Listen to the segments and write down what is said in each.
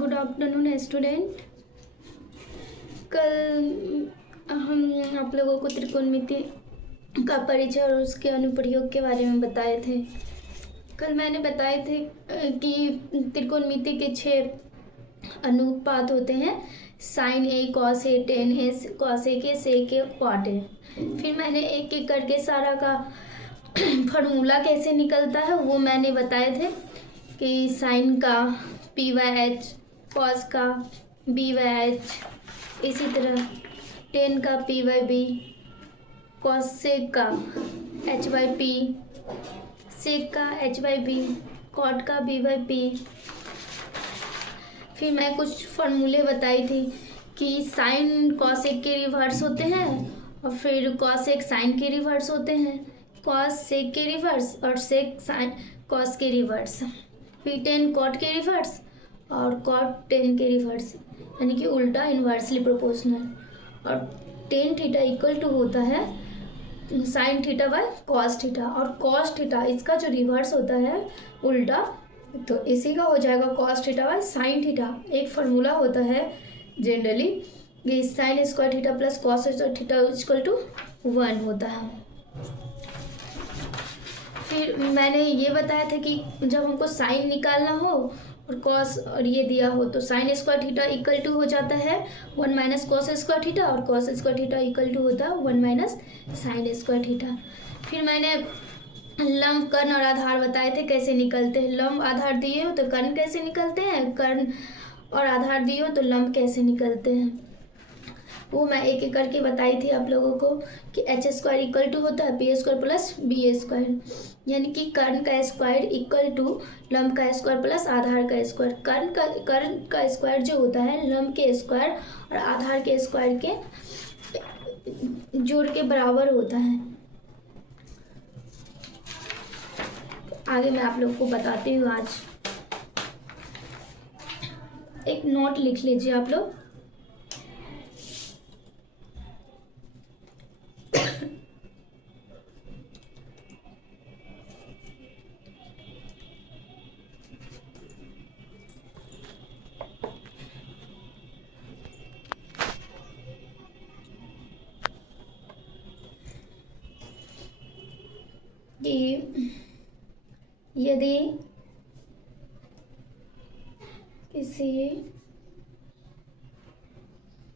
Good afternoon student. कल हम आप लोगों को त्रिकोणमिति का परिचय और उसके अनुप्रयोग के बारे में बताए थे। कल मैंने बताए थे कि त्रिकोणमिति के 6 अनुपात होते हैं, sign A, cos A, ten A, cos A के, सेक ए, कॉट ए। फिर मैंने एक एक करके सारा का फार्मूला कैसे निकलता है वो मैंने बताए थे कि साइन का P/H, कॉस का B/H, इसी तरह टेन का P/B, कॉस सेक का H/P, सेक का H/B, कॉट का B/P। फिर मैं कुछ फार्मूले बताई थी कि साइन कॉसेक के रिवर्स होते हैं और फिर कॉसेक साइन के रिवर्स होते हैं, कॉस सेक के रिवर्स और सेक साइन कॉस के रिवर्स, फिर टेन कॉट के रिवर्स और कॉट टेन के रिवर्स, यानी कि उल्टा इन्वर्सली प्रोपोर्शनल। और टेन थीटा इक्वल टू होता है sine theta by cos theta, और कॉस थीटा इसका जो रिवर्स होता है उल्टा, तो इसी का हो जाएगा cos theta by sine theta. एक फार्मूला होता है जनरली ये sine square theta plus cos theta equal to 1 होता है। फिर मैंने ये बताया था कि जब हमको साइन निकालना हो और कॉस और ये दिया हो तो sine square theta equal to हो जाता है 1 माइनस कॉस स्क्वायर थीटा, और cos square theta equal to होता है 1 माइनस साइन स्क्वायर थीटा। फिर मैंने लंब, कर्ण और आधार बताए थे कैसे निकलते हैं। लंब आधार दिए हो तो कर्ण कैसे निकलते हैं, कर्ण और आधार दिए हो तो लंब कैसे निकलते हैं, वो मैं एक एक करके बताई थी आप लोगों को कि एच स्क्वायर इक्वल टू होता है P square plus B square, यानी कि कर्ण का स्क्वायर इक्वल टू लंब का स्क्वायर प्लस आधार का स्क्वायर। कर्ण का स्क्वायर जो होता है लंब के स्क्वायर और आधार के स्क्वायर के जोड़ के बराबर होता है। आगे मैं आप लोग को बताती हूँ। आज एक नोट लिख लीजिए आप लोग। कि यदि किसी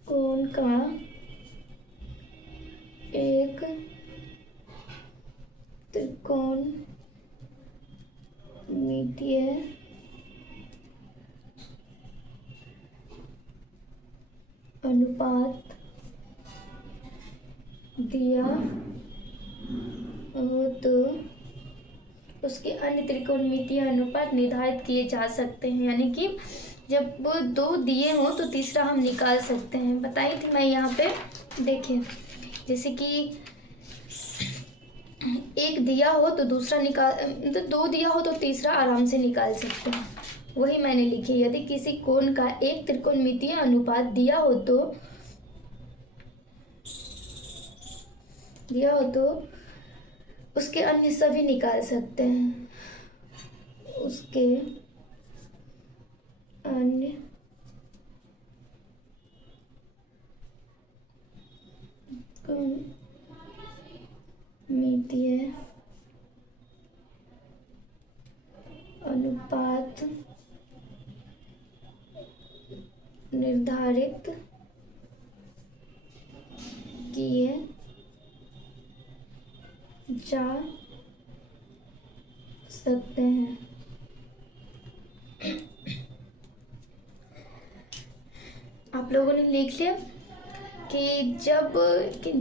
कोण का एक त्रिकोणमितीय अनुपात दिया हो तो उसके अन्य त्रिकोणमितीय अनुपात निर्धारित किए जा सकते हैं, यानी कि जब वो 2 दिए हो तो तीसरा हम निकाल सकते हैं। बताई थी मैं यहाँ पे, देखिए जैसे कि एक दिया हो तो दूसरा निकाल, मतलब 2 दिया हो तो तीसरा आराम से निकाल सकते हैं, वही मैंने लिखी। यदि किसी कोण का एक त्रिकोणमितीय अनुपात दिया हो तो उसके अन्य सभी निकाल सकते हैं, उसके अन्य त्रिकोणमितीय अनुपात निर्धारित किए जा सकते हैं। आप लोगों ने लिख लिया कि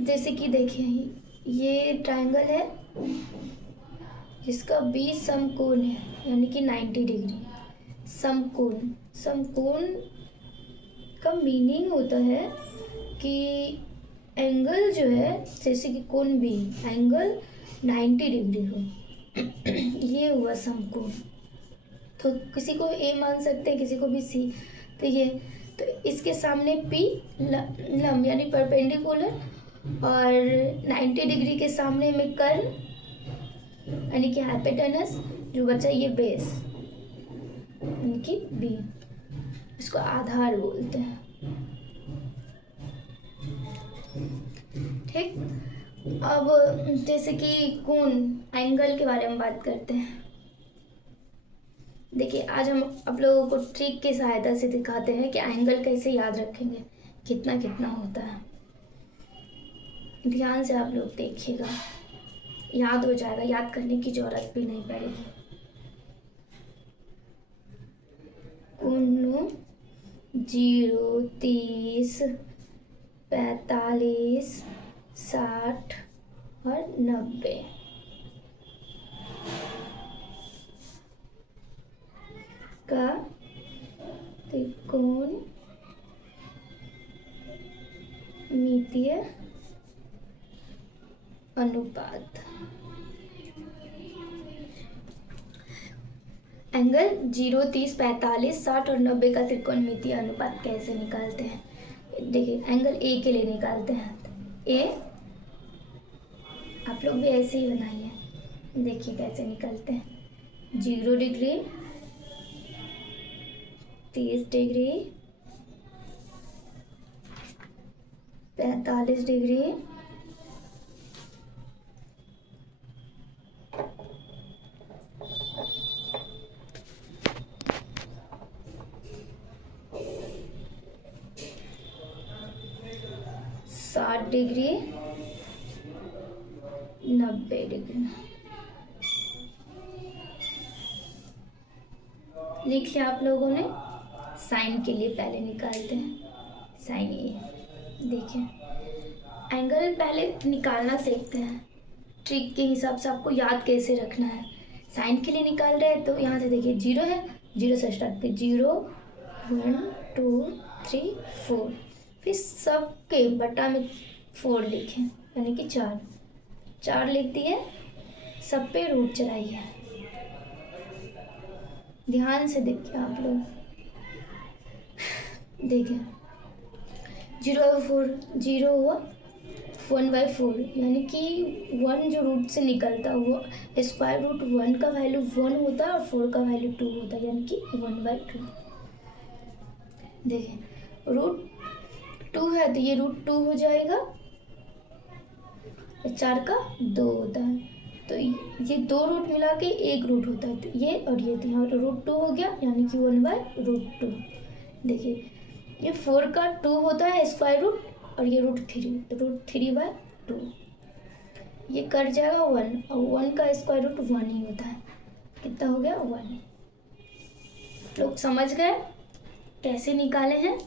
जैसे कि देखिए ये ट्रायंगल है जिसका बीच समकोण है, यानी कि 90 डिग्री। समकोण का मीनिंग होता है कि एंगल जो है, जैसे कि कोण बी एंगल 90 डिग्री हो, ये हुआ समकोण। तो किसी को ए मान सकते हैं, किसी को भी सी। तो इसके सामने P लंब यानी परपेंडिकुलर, और 90 डिग्री के सामने में कर्ण यानी कि हाइपोटेनस, जो बचा ये बेस यानी कि B। इसको आधार बोलते हैं। ठीक, अब जैसे कि कोण एंगल के बारे में बात करते हैं। देखिए आज हम आप लोगों को ट्रिक की सहायता से दिखाते हैं कि एंगल कैसे याद रखेंगे, कितना कितना होता है। ध्यान से आप लोग देखिएगा, याद हो जाएगा, याद करने की जरूरत भी नहीं पड़ेगी। कोण 0, 30, 45, 60 और 90 का त्रिकोण मितीय अनुपात। एंगल 0, 30, 45, 60 और 90 का त्रिकोणमितीय अनुपात कैसे निकालते हैं? देखिए एंगल ए के लिए निकालते हैं। ए आप लोग भी ऐसे ही बनाइए, देखिए कैसे निकलते हैं। 0 degree, 30 degree, 45 degree, 60 degree, 90 degree. लिख लिया आप लोगों ने। साइन के लिए पहले निकालते हैं। साइन ए, देखिए एंगल पहले निकालना सीखते हैं। ट्रिक के हिसाब से आपको याद कैसे रखना है। साइन के लिए निकाल रहे हैं तो यहाँ से देखिए 0 है, 0 से स्टार्ट कर, 0, 1, 2, 3, 4, फिर सबके बटा में 4 लिखें, यानी कि 4 लिख दिए, सब पे रूट चढ़ाइए। ध्यान से देखिए आप लोग, देखिए 0 हुआ 1/4, यानी कि 1 जो रूट से निकलता है वो स्क्वायर रूट 1 का वैल्यू 1 होता है और 4 का वैल्यू 2 होता है, यानी कि 1/2। देखिए रूट 2 है तो ये रूट 2 हो जाएगा, 4 का 2 होता है, तो ये 2 रूट मिला के 1 रूट होता है, तो ये और ये, तो यहाँ रूट 2 हो गया, यानी कि 1/√2। देखिए ये 4 का 2 होता है स्क्वायर रूट, और ये √3, तो √3/2, ये कट जाएगा 1, और 1 का स्क्वायर रूट 1 ही होता है। कितना हो गया? 1। लोग समझ गए कैसे निकाले हैं?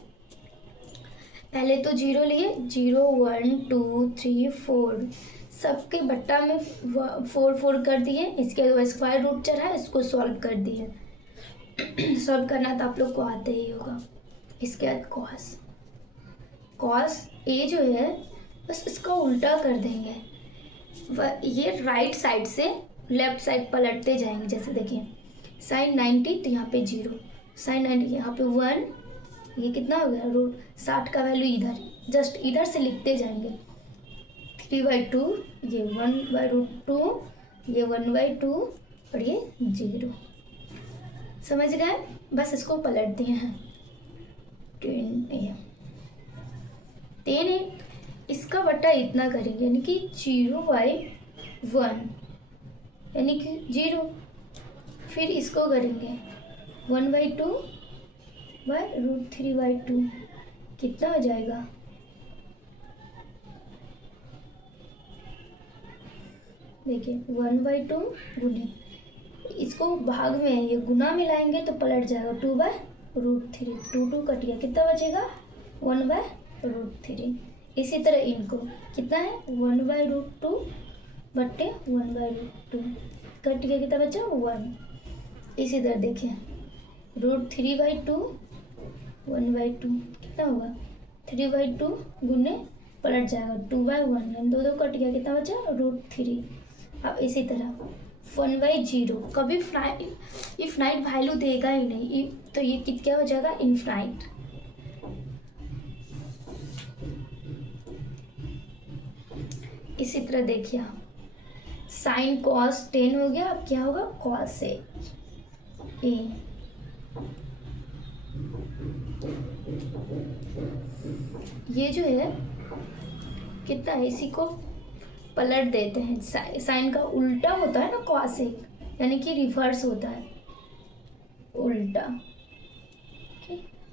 पहले तो 0 लिए, 0, 1, 2, 3, 4, सबके बट्टा में 4 कर दिए। इसके बाद स्क्वायर रूट चढ़ा, इसको सॉल्व कर दिए। सॉल्व करना तो आप लोग को आते ही होगा। इसके बाद कॉस ए जो है बस इसका उल्टा कर देंगे, ये राइट साइड से लेफ्ट साइड पलटते जाएंगे। जैसे देखिए साइन 90 तो यहाँ पे 0, साइन 90 यहाँ पे 1, ये कितना हो गया? √60 का वैल्यू इधर, जस्ट इधर से लिखते जाएंगे। 3/2, ये 1/√2, ये 1/2 और ये 0। समझ गए? बस इसको पलट दिए हैं। 10 इसका बट्टा इतना करेंगे, यानी कि 0/1, यानी कि 0। फिर इसको करेंगे 1/2/√3/2, कितना हो जाएगा? देखिए 1/2 गुने, इसको भाग में ये गुना मिलाएंगे तो पलट जाएगा 2/√3, 2 कट गया, कितना बचेगा? 1/√3। इसी तरह इनको कितना है? 1/√2 बट्टे 1/√2 कट गया, कितना बचा? 1। इसी तरह देखिए √3/2 1/2 कितना होगा? 3/2 गुने पलट जाएगा 2/1, 2 कट गया, कितना बचा? √3। अब इसी तरह 1/0 कभी इनफाइनाइट वैल्यू देगा ही नहीं, तो ये क्या हो जाएगा? इनफाइनाइट। इसी तरह देखिए साइन कॉस 10 हो गया, अब क्या होगा? Cos A. ये जो है कितना है, इसी को पलट देते हैं। साइन का उल्टा होता है ना कॉसेक, यानी कि रिवर्स होता है, उल्टा,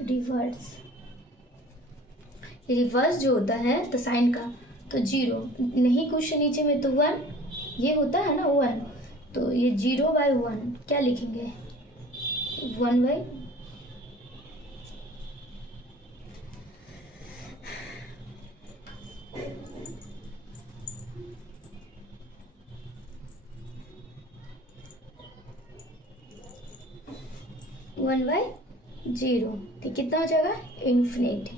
रिवर्स। रिवर्स जो होता है तो साइन का, तो जीरो नहीं कुछ नीचे में तो वन, ये होता है ना वन, तो ये 0/1 क्या लिखेंगे, 1/, वन बाई जीरो। तो कितना हो जाएगा, इन्फिनिट,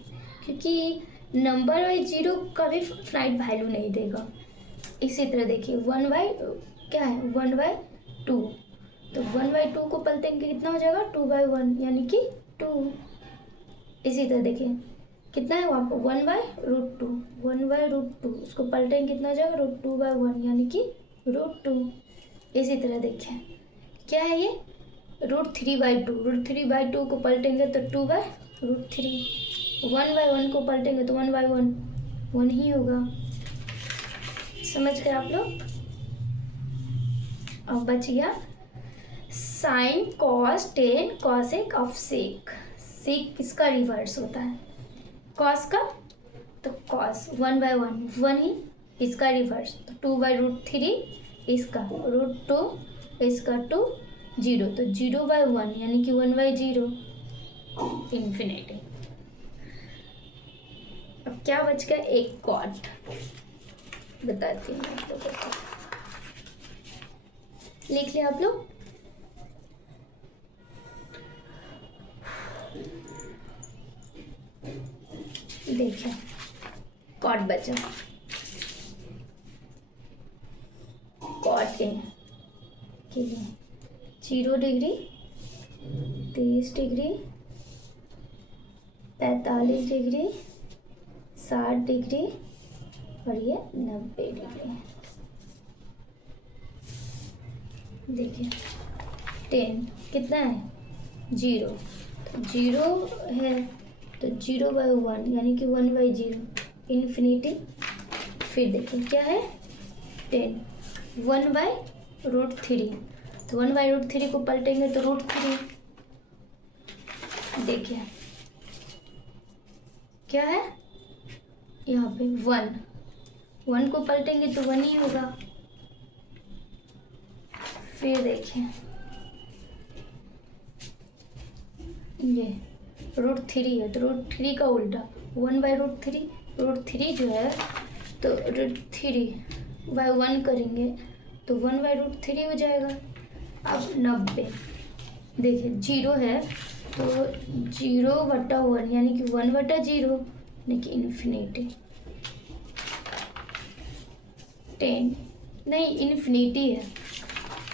क्योंकि नंबर बाई जीरो कभी फाइनाइट वैल्यू नहीं देगा। इसी तरह देखिए 1/, क्या है 1/2, तो 1/2 को पलटेंगे कितना हो जाएगा 2/1, यानी कि 2। इसी तरह देखिए कितना है वहाँ पर 1/√2, 1/√2 उसको पलटेंगे कितना हो जाएगा √2/1, यानी कि √2। इसी तरह देखिए क्या है ये √3/2, √3/2 को पलटेंगे तो 2/√3, 1/1 को पलटेंगे तो 1/1, 1 ही होगा। समझ गए आप लोग। अब बच गया sine cos tan cosec of sec. Sec इसका रिवर्स होता है, कॉस का तो कॉस 1/1, 1 ही, इसका रिवर्स तो 2/√3, इसका √2, इसका 2, 0, तो 0/1 यानी कि 1/0, इन्फिनिटी। अब क्या बच गया, एक कॉट, बताती हूँ आप लोगों को, लिख लिया आप लोग। देखिए कॉट बचा, कॉट के लिए 0 डिग्री, 30 डिग्री, 45 डिग्री, 60 डिग्री और ये 90 डिग्री। देखिए 10 कितना है 0, तो 0 है तो 0/1 यानी कि 1/0, इन्फिनिटी। फिर देखिए क्या है 10, 1/√3, तो 1/√3 को पलटेंगे तो √3। देखिए क्या है यहाँ पे 1 को पलटेंगे तो 1 ही होगा। फिर देखिए ये √3 है तो √3 का उल्टा 1/√3, √3 जो है तो √3/1 करेंगे तो 1/√3 हो जाएगा। अब 90, देखिए 0 है तो 0/1 यानी कि 1/0, यानी कि इन्फिनिटी। 10 नहीं इन्फिनिटी है,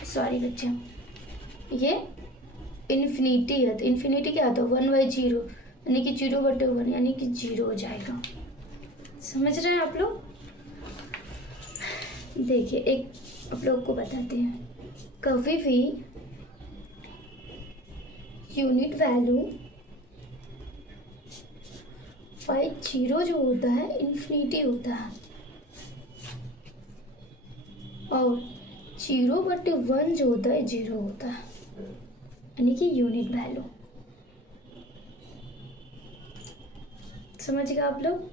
सॉरी बच्चे, ये इन्फिनिटी है तो इन्फिनिटी क्या आता है 1/0, यानी कि 0/1 यानी कि 0 हो जाएगा। समझ रहे हैं आप लोग। देखिए एक आप लोग को बताते हैं, कभी भी यूनिट वैल्यू 0 जो होता है इन्फिनिटी होता है, और 0/1 जो होता है 0 होता है, यानी कि यूनिट वैल्यू। समझ गए आप लोग।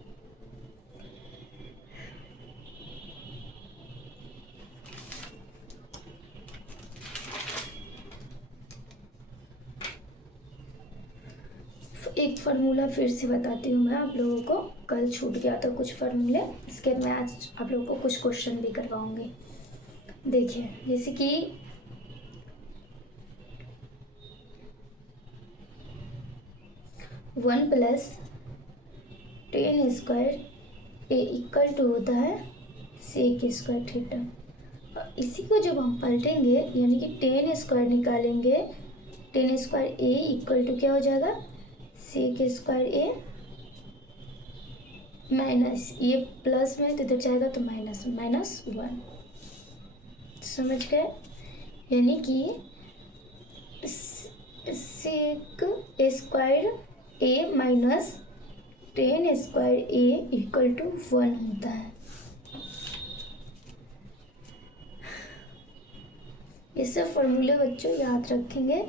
एक फार्मूला फिर से बताती हूँ मैं आप लोगों को, कल छूट गया था कुछ फार्मूले, इसके मैं आज आप लोगों को कुछ क्वेश्चन भी करवाऊंगी। देखिए जैसे कि 1 + 10² A = होता है sec² थीटा। इसी को जब हम पलटेंगे यानी कि 10² निकालेंगे, 10² A = क्या हो जाएगा sec² माइनस, ये प्लस में तो इधर जाएगा तो -1। समझ गए, यानी कि sec² A minus tan square A equal to 1 होता है। ये सब फॉर्मूले बच्चों याद रखेंगे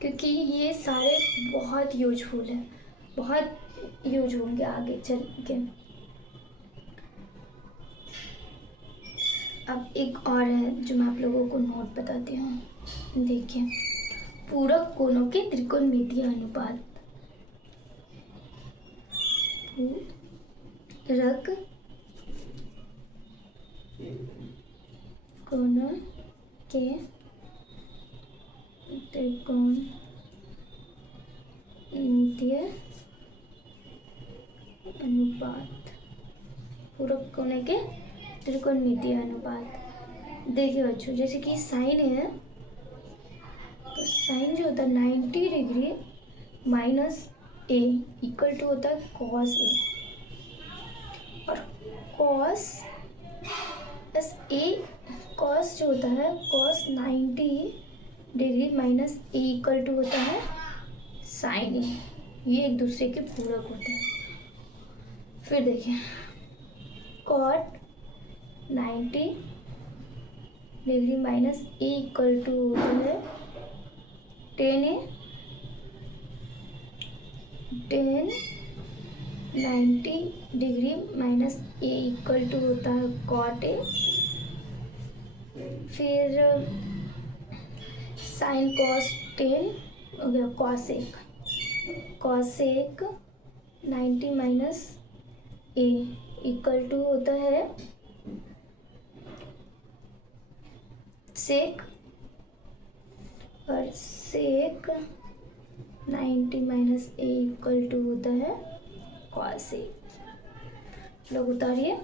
क्योंकि ये सारे बहुत यूजफुल हैं, बहुत यूज होंगे आगे चल के। अब एक और है जो मैं आप लोगों को नोट बताती हूँ। देखिए, पूरक कोणों के त्रिकोणमितीय अनुपात। पूरक कोणों के त्रिकोणमितीय अनुपात। पूरक कोणों के त्रिकोणमितीय अनुपात। देखिए बच्चों, जैसे कि साइन है तो साइन जो होता है 90 degree minus A equal to होता है कॉस ए, और कॉस प्लस ए, कॉस जो होता है cos 90 degree minus A equal to होता है साइन ए। ये एक दूसरे के पूरक होते हैं। फिर देखिए, cot 90 degree minus A equal to होता है tan A. 90 degree minus A equal to होता है कॉट ए। फिर साइन कॉस 10 हो गया cosec. Cosec 90 minus A equal to होता है सेक, और sec 90 minus A equal to होता है कॉसेक। लोग उतारिए।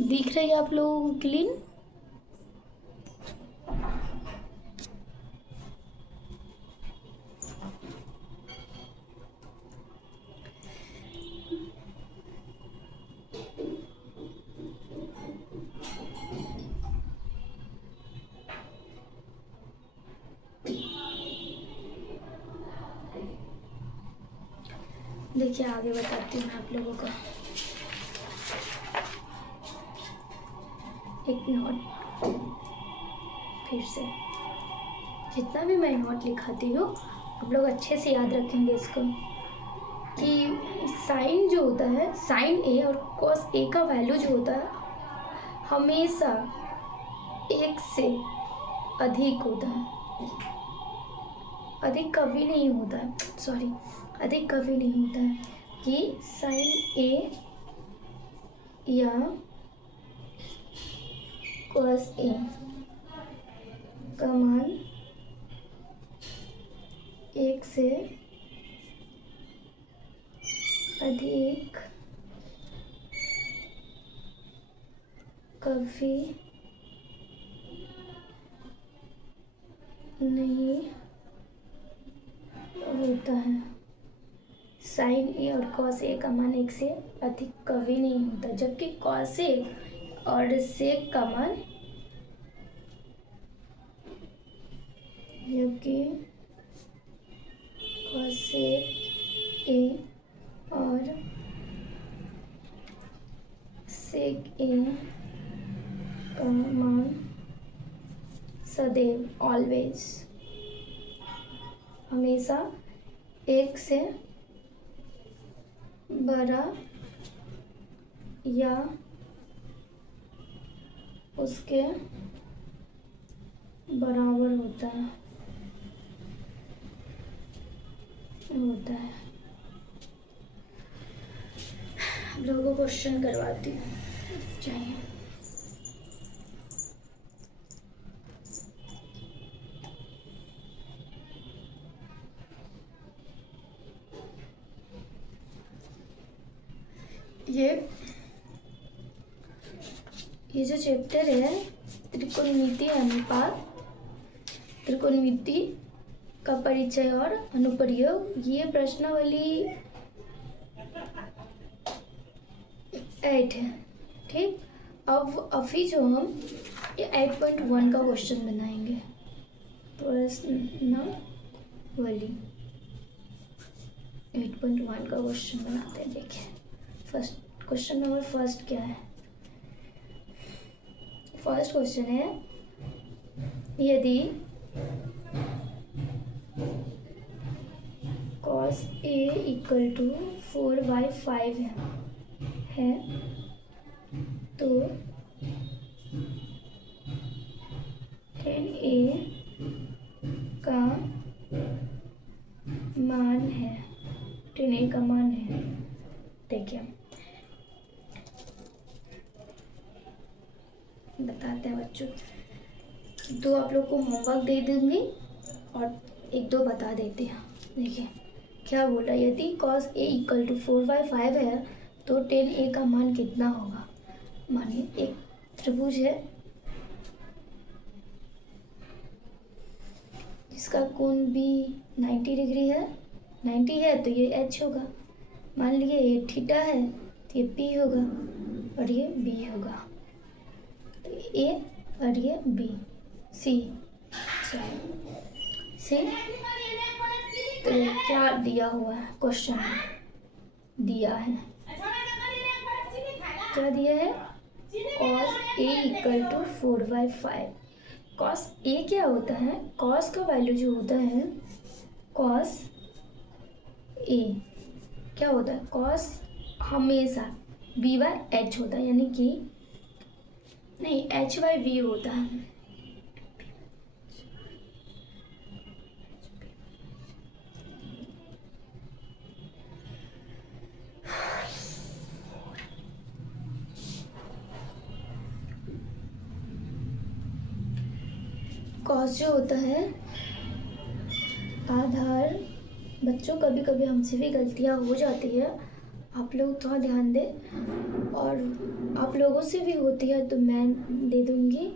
दिख रही है आप लोगों को क्लीन? देखिए, आगे बताती हूँ आप लोगों को। एक नोट फिर से, जितना भी मैं नोट लिखाती हूँ आप लोग अच्छे से याद रखेंगे इसको, कि साइन जो होता है, साइन ए और कॉस ए का वैल्यू जो होता है हमेशा एक से अधिक होता है। अधिक कभी नहीं होता है, सॉरी, अधिक कभी नहीं होता है कि साइन ए या कॉस ए का मान एक से अधिक कभी नहीं होता है। साइन ए और कॉस ए का मान एक से अधिक कभी नहीं होता, जबकि कॉस ए और सेक का मान, जबकि कॉसेक ए और सेक ए का मान सदैव, ऑलवेज, हमेशा एक से बड़ा या उसके बराबर होता है। आप लोगों को क्वेश्चन करवाती हूँ, चाहिए। ये जो चैप्टर है त्रिकोणमिति अनुपात, त्रिकोणमिति का परिचय और अनुप्रयोग, ये प्रश्नावली 8 है। ठीक, अब अभी जो हम ये 8.1 का क्वेश्चन बनाएंगे। प्रश्नावली 8.1 का क्वेश्चन बनाते हैं। देखिए फर्स्ट क्वेश्चन नंबर फर्स्ट क्या है। फर्स्ट क्वेश्चन है, यदि cos A इक्वल टू 4/5 है तो tan A का मान है, tan A का मान है। देखिए बताते हैं बच्चों, दो आप लोग को होमवर्क दे दूंगी और एक दो बता देते हैं। देखिए क्या बोला, यदि cos A इक्वल टू 4/5 है तो tan A का मान कितना होगा। मानिए एक त्रिभुज है जिसका कोण भी 90 डिग्री है, 90 है तो ये h होगा। मान लीजिए ये थीटा है तो ये p होगा और ये b होगा। तो a और ये b c तो क्या दिया हुआ है क्वेश्चन में, दिया है क्या दिया है, cos A equal to 4/5। cos A क्या होता है, cos का वैल्यू जो होता है, cos A क्या होता है, cos हमेशा b/h होता है, यानी कि नहीं h/v होता है। cos जो होता है आधार, बच्चों कभी कभी हमसे भी गलतियां हो जाती है, आप लोग थोड़ा ध्यान दें, और आप लोगों से भी होती है तो मैं दे दूंगी,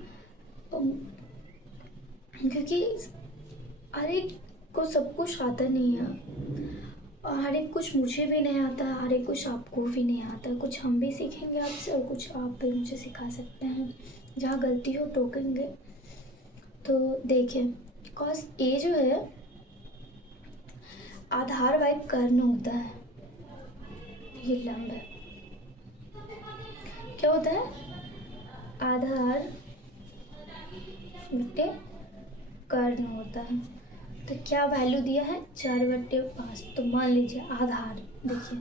क्योंकि हर एक को सब कुछ आता नहीं है और हर एक कुछ मुझे भी नहीं आता है, हर एक कुछ आपको भी नहीं आता। कुछ हम भी सीखेंगे आपसे और कुछ आप भी मुझे सिखा सकते हैं, जहाँ गलती हो टोकेंगे। तो देखिए cos A जो है आधार बाई कर्ण होता है, ये लंब है, क्या होता है, आधार बटे कर्ण होता है। तो क्या वैल्यू दिया है, 4/5। तो मान लीजिए आधार देखिए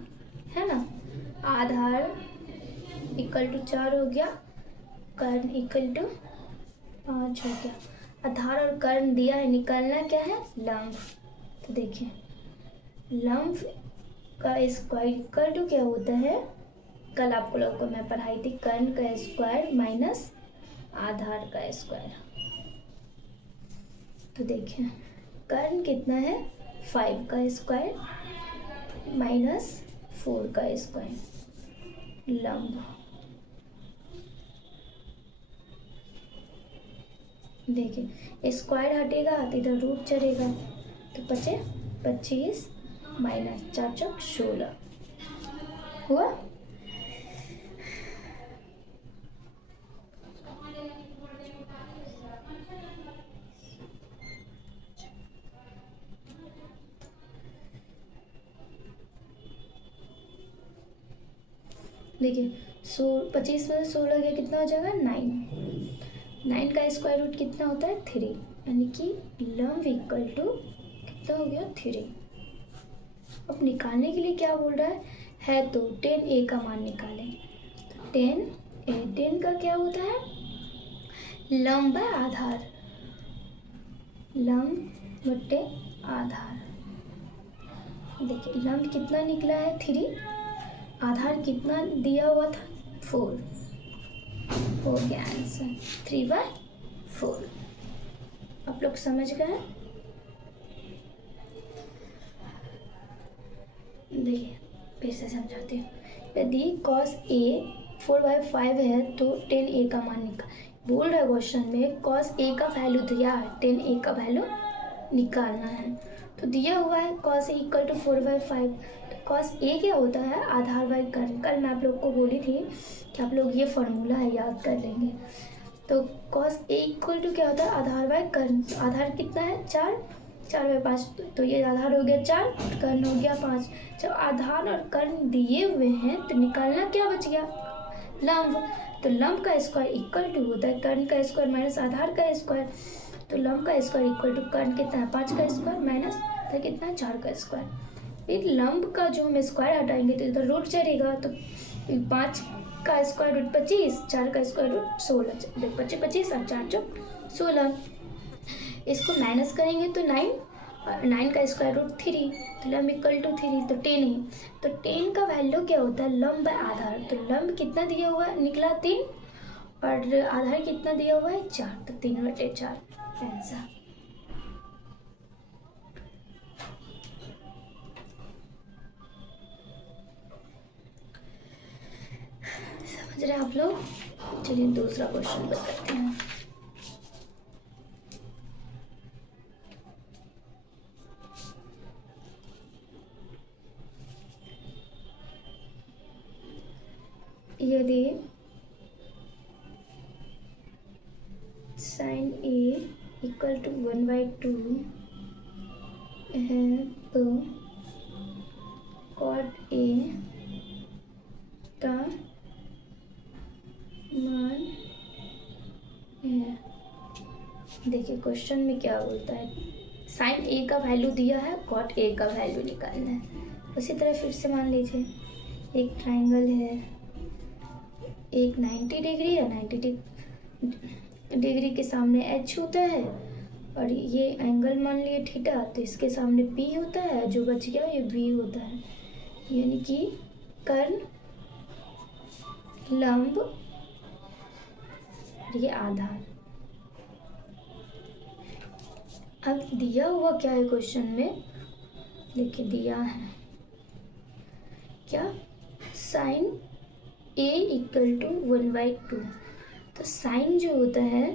है ना, आधार इक्वल टू 4 हो गया, कर्ण इक्वल टू 5 हो गया। आधार और कर्ण दिया है, निकालना क्या है, लंब। तो देखिए लंब का स्क्वायर इक्वल टू क्या होता है, कल आपको लोगों को मैं पढ़ाई थी, कर्ण का स्क्वायर माइनस आधार का स्क्वायर। तो देखिए कर्ण कितना है, 5 का स्क्वायर माइनस 4 का स्क्वायर, लंब। देखिए स्क्वायर हटेगा तो इधर रूट चढ़ेगा, तो बचे 25 माइनस 4 चौक 16 हुआ। देखिए 25 में 16 गया कितना हो जाएगा, 9 का स्क्वायर रूट कितना होता है, 3, यानी कि लंब इक्वल टू कितना हो गया, 3। अब निकालने के लिए क्या बोल रहा है तो tan A का मान निकालें। तो tan का क्या होता है, लंब है आधार, लंब बटे आधार। देखिए लंब कितना निकला है, 3, आधार कितना दिया हुआ था, 4 हो गया आंसर 3/4। आप लोग समझ गए। देखिए फिर से समझाती हूँ, यदि cos A 4/5 है तो tan A का मान निकाल, बोल रहा है क्वेश्चन में cos A का वैल्यू दिया है, tan A का वैल्यू निकालना है। तो दिया हुआ है cos A equal to 4/5। cos A क्या होता है, आधार बाई कर्ण। कल मैं आप लोग को बोली थी कि आप लोग ये फॉर्मूला है याद कर लेंगे। तो कॉस ए इक्वल टू क्या होता है, आधार बाय कर्ण। तो आधार कितना है 4, 4 बाय 5, तो ये आधार हो गया 4, कर्ण हो गया 5। जब आधार और कर्ण दिए हुए हैं तो निकालना क्या बच गया, लंब। तो लंब का स्क्वायर इक्वल टू होता है कर्ण का स्क्वायर माइनस आधार का स्क्वायर। तो लंब का स्क्वायर इक्वल टू कर्ण कितना है 5 का स्क्वायर माइनस तो कितना है 4 का स्क्वायर। फिर लंब का जो हम स्क्वायर हटाएंगे तो इधर रूट चलेगा, तो 5 का स्क्वायर रूट 25, 4 का स्क्वायर रूट 16, 25 25 और 4 जो 16। इसको माइनस करेंगे तो 9, 9 का स्क्वायर रूट 3, तो लंब इक्वल टू 3, तो 10 है। तो 10 का वैल्यू क्या होता है, लंब बाय आधार। तो लंब कितना दिया हुआ है, निकला 3, और आधार कितना दिया हुआ है 4, तो 3/4 आंसर। समझ रहे हैं आप लोग। चलिए दूसरा क्वेश्चन बताते हैं। यदि साइन ए इक्वल टू 1/2 है तो कॉट ए का मान है। देखिए क्वेश्चन में क्या बोलता है, साइन ए का वैल्यू दिया है, कॉट ए का वैल्यू निकालना है। उसी तरह फिर से मान लीजिए एक ट्राइंगल है, एक 90 डिग्री है, 90 डिग्री के सामने एच होता है, और ये एंगल मान लिए थीटा, तो इसके सामने पी होता है, जो बच गया ये बी होता है। यानी कि कर्ण, लंब, ये आधार। अब दिया हुआ क्या है क्वेश्चन में, देखिए दिया है क्या, साइन ए इक्वल टू 1/2। तो साइन जो होता है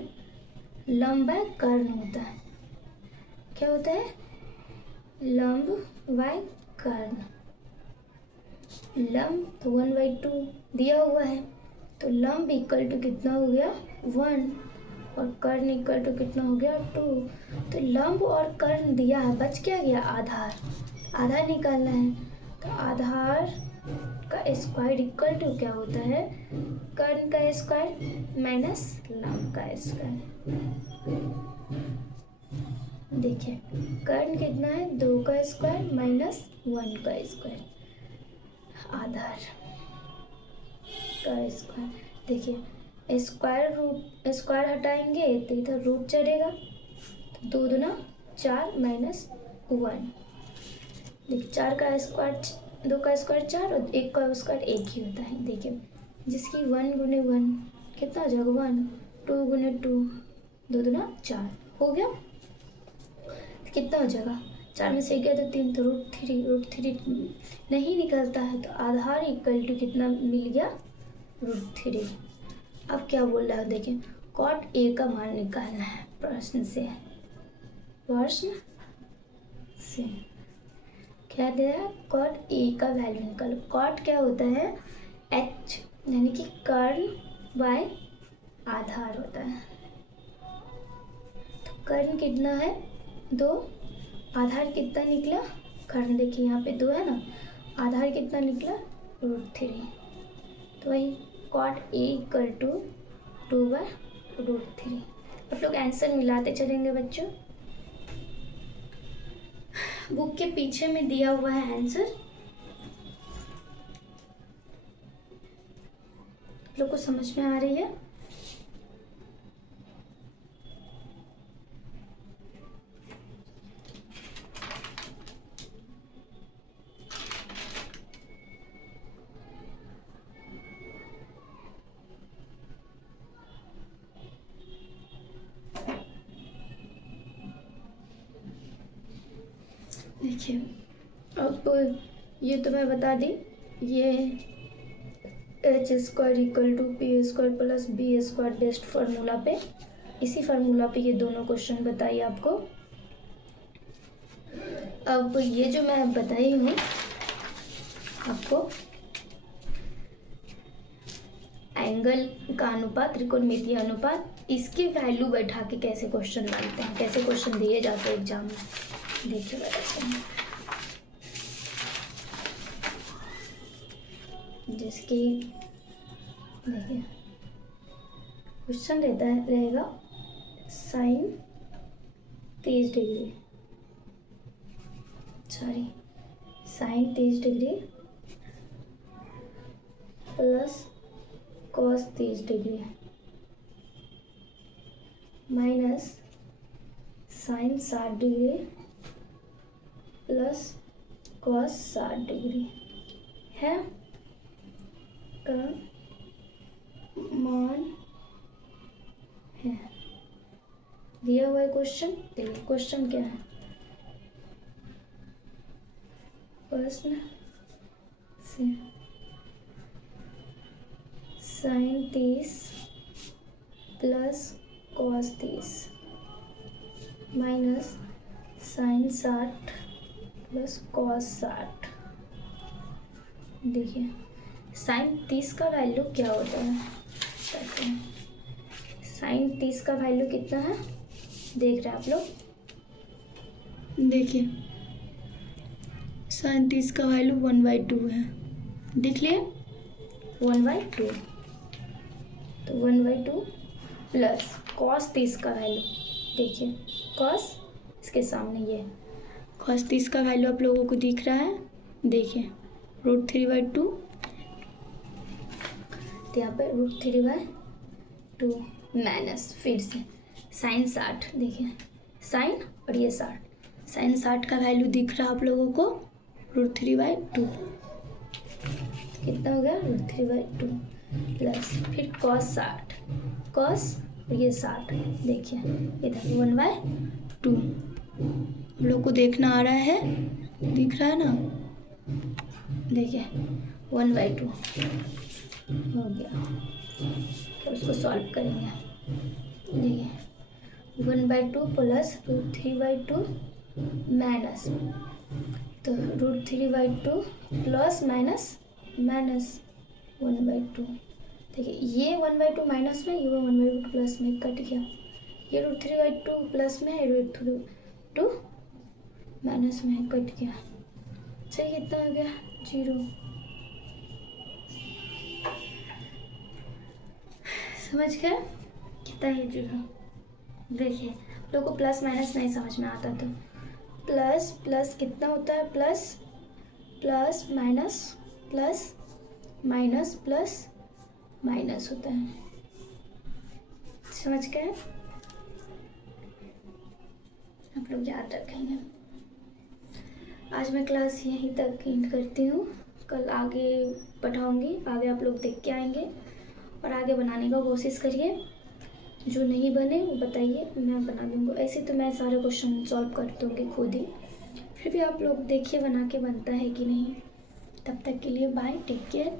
लंब बाय कर्ण होता है। क्या होता है, लंब बाय कर्ण। लंब तो 1/2 दिया हुआ है, तो लंब इक्वल टू कितना हो गया 1, और कर्ण इक्वल टू कितना हो गया 2। तो लंब और कर्ण दिया है, बच क्या गया आधार, आधार निकालना है। तो आधार का स्क्वायर इक्वल टू क्या होता है, कर्ण का स्क्वायर माइनस लंब का स्क्वायर। देखिए कर्ण कितना है 2 का स्क्वायर माइनस 1 का स्क्वायर, आधार का स्क्वायर। देखिए स्क्वायर हटाएंगे तो इधर रूट चढ़ेगा, तो 2 दूना 4 माइनस 1। देखिए 4 का स्क्वायर 2 का स्क्वायर 4 और 1 का स्क्वायर 1 ही होता है। देखिए जिसकी 1 गुने 1 कितना हो जाएगा 1, 2 गुने 2 2 दूना 4 हो गया। कितना हो जाएगा, 4 में से 1 गया तो 3, तो रूट 3 नहीं निकलता है, तो आधार इक्वल टू कितना मिल गया √3। अब क्या बोल रहा है, देखिए कॉट ए का मान निकालना है प्रश्न से क्या दे रहा है, कॉट ए का वैल्यू निकालो। कॉट क्या होता है एच, यानी कि कर्ण बाय आधार होता है। तो कर्ण कितना है 2, आधार कितना निकला, कर्ण देखिए यहाँ पे 2 है ना, आधार कितना निकला √3। तो वही कॉट ए इक्वल टू 2/√3। आप लोग आंसर मिलाते चलेंगे बच्चों, बुक के पीछे में दिया हुआ है आंसर, आप लोग को समझ में आ रही है। देखिए अब ये तो मैं बता दी, ये h² equal to p² plus b² best formula पे, इसी फार्मूला पे ये दोनों क्वेश्चन बताइए आपको। अब ये जो मैं बताई हूँ आपको एंगल का अनुपात, त्रिकोणमितीय अनुपात, इसके वैल्यू बैठा के कैसे क्वेश्चन बनते हैं, कैसे क्वेश्चन दिए जाते हैं एग्जाम में, देखिए बताते हैं। जिसकी देखिए क्वेश्चन रहेगा sine 30 degree, sorry sine 30 degree plus cos 30 degree minus sine 60 degree plus cos 60 degree है का मान है। दिया हुआ है क्वेश्चन। देखिए क्वेश्चन क्या है, प्रश्न से sine 30 plus cos 30 minus sine 60 plus cos 60। देखिए साइन 30 का वैल्यू क्या होता है, कहते हैं साइन 30 का वैल्यू कितना है, देख रहे हैं आप लोग। देखिए साइन 30 का वैल्यू 1/2 है, देख लिए 1/2, तो 1/2 प्लस कॉस 30 का वैल्यू, देखिए कॉस इसके सामने ये कॉस 30 का वैल्यू आप लोगों को दिख रहा है, देखिए √3/2, तो यहाँ पे √3/2 माइनस फिर से साइन 60, देखिए साइन और ये 60, साइन 60 का वैल्यू दिख रहा है आप लोगों को √3/2, कितना हो गया √3/2 प्लस फिर कॉस 60, कॉस और ये 60, देखिए इधर 1/2 हम लोग को देखना आ रहा है, दिख रहा है ना, देखिए 1/2 हो गया, तो उसको सॉल्व करेंगे। देखिए 1/2 प्लस √3/2 माइनस, तो √3/2 प्लस माइनस माइनस 1/2, देखिए ये 1/2 माइनस में, ये 1/2 प्लस में कट गया, ये √3/2 प्लस में है, √2 माइनस में कट गया, सही कितना हो गया 0। समझ गए कितना है 0। देखिए लोगों को प्लस माइनस नहीं समझ में आता, तो प्लस प्लस कितना होता है, plus plus minus plus minus plus minus होता है, समझ गए, आप लोग याद रखेंगे। आज मैं क्लास यहीं तक एंड करती हूँ, कल आगे पढ़ाऊँगी, आगे आप लोग देख के आएंगे और आगे बनाने का कोशिश करिए, जो नहीं बने वो बताइए, मैं बना दूँगा। ऐसे तो मैं सारे क्वेश्चन सॉल्व कर दूँगी खुद ही, फिर भी आप लोग देखिए बना के बनता है कि नहीं। तब तक के लिए बाय, टेक केयर।